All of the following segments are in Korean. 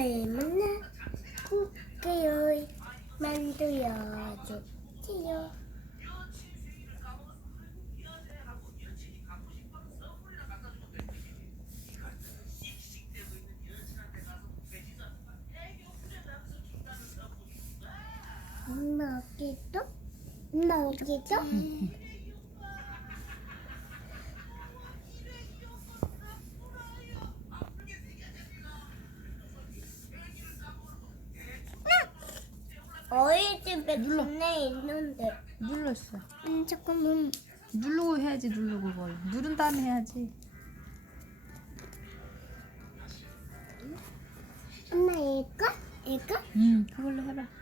저희 만나 볼게요. 만두요. 주세요. 엄마 어디죠? 엄마 어디죠? 어린이집에 눈에 있는데. 눌렀어. 음, 잠깐만. 누르고 해야지 누르고 그걸. 누른 다음에 해야지. 엄마 이거? 이거? 응 그걸로 해봐.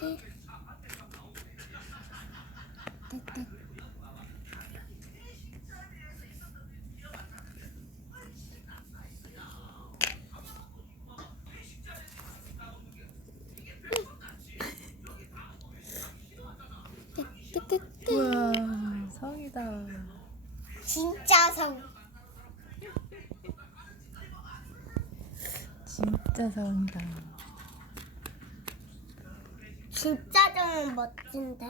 이렇게. 됐다. 띠띠띠. 우와 성이다. 진짜 성. 진짜 성이다. 진짜 좀 멋진데?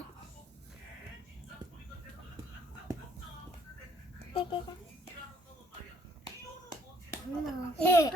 엄마. 예.